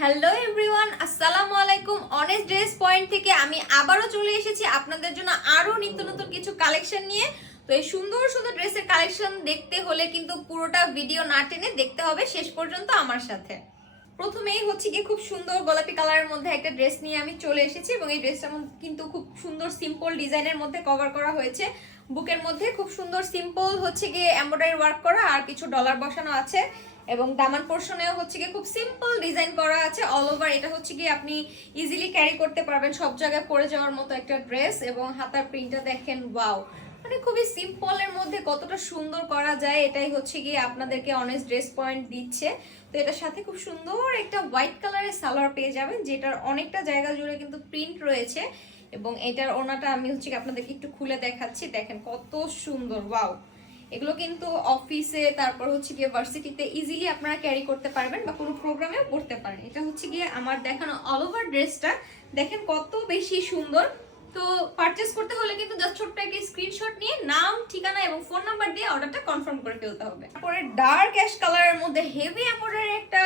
Hello everyone, আসসালামু আলাইকুম। Honest dress point থেকে আমি আবারও চলে এসেছি আপনাদের জন্য আরো নিত্য নতুন কিছু কালেকশন নিয়ে। তো এই সুন্দর সুন্দর ড্রেসের কালেকশন দেখতে হলে কিন্তু পুরোটা ভিডিও না টেনে দেখতে হবে শেষ পর্যন্ত আমার সাথে। প্রথমেই হচ্ছে কি খুব সুন্দর গোলাপি কালারের মধ্যে একটা ড্রেস নিয়ে আমি চলে এসেছি এবং এই ড্রেসটা কিন্তু খুব সুন্দর সিম্পল ডিজাইনের মধ্যে কভার করা হয়েছে। বুকের মধ্যে খুব সুন্দর সিম্পল হচ্ছে গিয়ে এমব্রয়ডারি ওয়ার্ক করা আর কিছু ডলার বসানো আছে এবং দামান পোর্শনেও হচ্ছে গিয়ে খুব সিম্পল ডিজাইন করা আছে অল ওভার। এটা হচ্ছে গিয়ে আপনি ইজিলি ক্যারি করতে পারবেন, সব জায়গায় পরে যাওয়ার মতো একটা ড্রেস। এবং হাতার প্রিন্টটা দেখেন, ওয়াও, মানে খুবই সিম্পলের মধ্যে কতটা সুন্দর করা যায় এটাই হচ্ছে গিয়ে আপনাদেরকে অনেস্ট ড্রেস পয়েন্ট দিচ্ছে। তো এটার সাথে খুব সুন্দর একটা হোয়াইট কালারের সালোয়ার পেয়ে যাবেন, যেটার অনেকটা জায়গা জুড়ে কিন্তু প্রিন্ট রয়েছে। এবং এটার ওনাটা আমি হচ্ছে আপনাদেরকে একটু খুলে দেখাচ্ছি, দেখেন কত সুন্দর, ওয়াও। এগুলো কিন্তু অফিসে, তারপর হচ্ছে গিয়ে ভার্সিটিতে ইজিলি আপনারা ক্যারি করতে পারবেন বা কোনো প্রোগ্রামেও পড়তে পারেন। এটা হচ্ছে গিয়ে আমার দেখানো অল ওভার ড্রেসটা, দেখেন কত বেশি সুন্দর। তো পারচেস করতে হলে কিন্তু জাস্ট ছোট্ট একটা স্ক্রিনশট নিয়ে নাম, ঠিকানা এবং ফোন নাম্বার দিয়ে অর্ডারটা কনফার্ম করে ফেলতে হবে। তারপরে ডার্ক অ্যাশ কালারের মধ্যে হেভি এমব্রয়ডারি একটা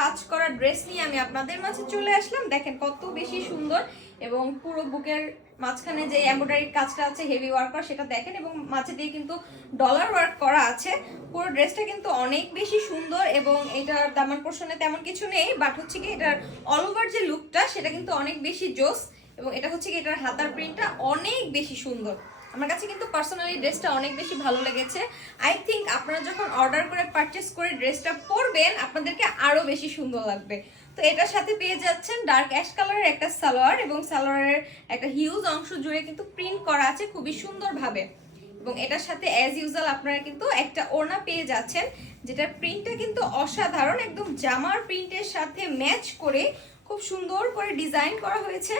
কাজ করা ড্রেস নিয়ে আমি আপনাদের মাঝে চলে আসলাম। দেখেন কত বেশি সুন্দর এবং পুরো বুকের মাঝখানে যে এমব্রয়ডারি কাজটা আছে হেভি ওয়ার্ক করা সেটা দেখেন, এবং মাঝে দিয়ে কিন্তু ডলার ওয়ার্ক করা আছে। পুরো ড্রেসটা কিন্তু অনেক বেশি সুন্দর এবং এটার দামান পোর্শনে তেমন কিছু নেই, বাট হচ্ছে কি এটার অল ওভার যে লুকটা সেটা কিন্তু অনেক বেশি জোস। এবং এটা হচ্ছে কি এটার হাতার প্রিন্টটা অনেক বেশি সুন্দর। আমার কাছে কিন্তু পার্সোনালি ড্রেসটা অনেক বেশি ভালো লেগেছে। আই থিঙ্ক আপনারা যখন অর্ডার করে পারচেস করে ড্রেসটা পরবেন আপনাদেরকে আরো বেশি সুন্দর লাগবে। তো এটার সাথে পেয়ে যাচ্ছেন ডার্ক অ্যাশ কালারের একটা সালোয়ার এবং সালোয়ারের একটা হিউজ অংশ জুড়ে কিন্তু প্রিন্ট করা আছে খুবই সুন্দরভাবে। এবং এটার সাথে অ্যাজ ইউজুয়াল আপনারা কিন্তু একটা ওড়না পেয়ে যাচ্ছেন, যেটার প্রিন্টটা কিন্তু অসাধারণ, একদম জামার প্রিন্টের সাথে ম্যাচ করে খুব সুন্দর করে ডিজাইন করা হয়েছে।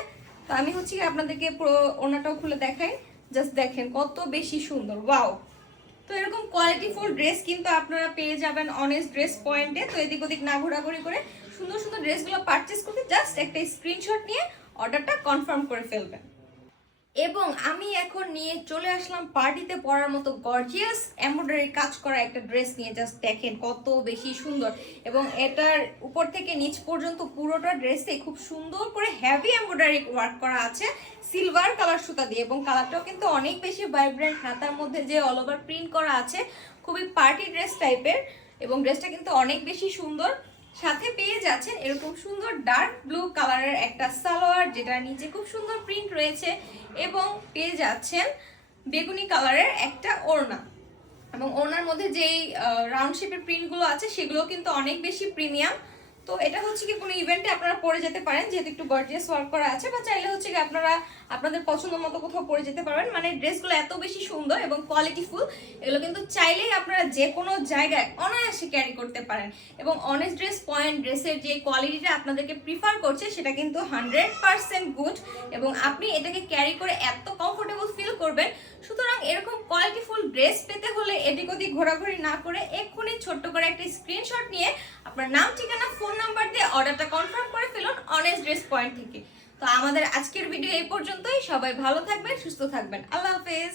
তো আমি হচ্ছে আপনাদেরকে পুরো ওড়নাটাও খুলে দেখাই, জাস্ট দেখেন কত বেশি সুন্দর, ওয়াও। তো এরকম কোয়ালিটিফুল ড্রেস কিন্তু আপনারা পেয়ে যাবেন অনেস্ট ড্রেস পয়েন্টে। তো এদিক ওদিক না ঘোরাঘুরি করে সুন্দর সুন্দর ড্রেসগুলো পারচেস করতে জাস্ট একটা স্ক্রিনশট নিয়ে অর্ডারটা কনফার্ম করে ফেলবেন। এবং আমি এখন নিয়ে চলে আসলাম পার্টিতে পরার মতো গর্জিয়াস এমব্রয়ডারি কাজ করা একটা ড্রেস নিয়ে, জাস্ট দেখেন কত বেশি সুন্দর। এবং এটার উপর থেকে নিচ পর্যন্ত পুরোটা ড্রেসে খুব সুন্দর করে হেভি এমব্রয়ডারি ওয়ার্ক করা আছে সিলভার কালার সুতা দিয়ে, এবং কালারটাও কিন্তু অনেক বেশি ভাইব্রেন্ট। হাতার মধ্যে যে অল ওভার প্রিন্ট করা আছে খুবই পার্টি ড্রেস টাইপের, এবং ড্রেসটা কিন্তু অনেক বেশি সুন্দর। সাথে পেয়ে যাচ্ছেন এরকম সুন্দর ডার্ক ব্লু কালারের একটা সালোয়ার, যেটা নিচে খুব সুন্দর প্রিন্ট রয়েছে, এবং পেয়ে যাচ্ছেন বেগুনি কালারের একটা ওড়না। এবং ওড়নার মধ্যে যেই রাউন্ড শেপের প্রিন্টগুলো আছে সেগুলো কিন্তু অনেক বেশি প্রিমিয়াম। তো এটা হচ্ছে কি কোনো ইভেন্টে আপনারা পরে যেতে পারেন, যেহেতু একটু গর্জিয়াস ওয়ার্ক করা আছে, বা চাইলে হচ্ছে কি আপনারা আপনাদের পছন্দ মতো কোথাও পরে যেতে পারবেন। মানে ড্রেসগুলো এত বেশি সুন্দর এবং কোয়ালিটিফুল, এগুলো কিন্তু চাইলেই আপনারা যে কোনো জায়গায় অনায়াসে ক্যারি করতে পারেন। এবং অনেস্ট ড্রেস পয়েন্ট ড্রেসের যে কোয়ালিটিটা আপনাদেরকে প্রিফার করছে সেটা কিন্তু 100% গুড, এবং আপনি এটাকে ক্যারি করে এত কমফোর্টেবল ফিল করবেন। সুতরাং এরকম কোয়ালিটিফুল ড্রেস পেতে হলে এদিক ওদিক ঘোরাঘুরি না করে এক্ষুনি ছোট্ট করে একটা স্ক্রিনশট নিয়ে আপনার নাম, ঠিকানা, ফোন নাম্বার দিয়ে অর্ডারটা কনফার্ম করে ফেলুন অনেস্ট ড্রেস পয়েন্ট থেকে। তো আমাদের আজকের ভিডিও এই পর্যন্তই। সবাই ভালো থাকবেন, সুস্থ থাকবেন, আল্লাহ হাফেজ।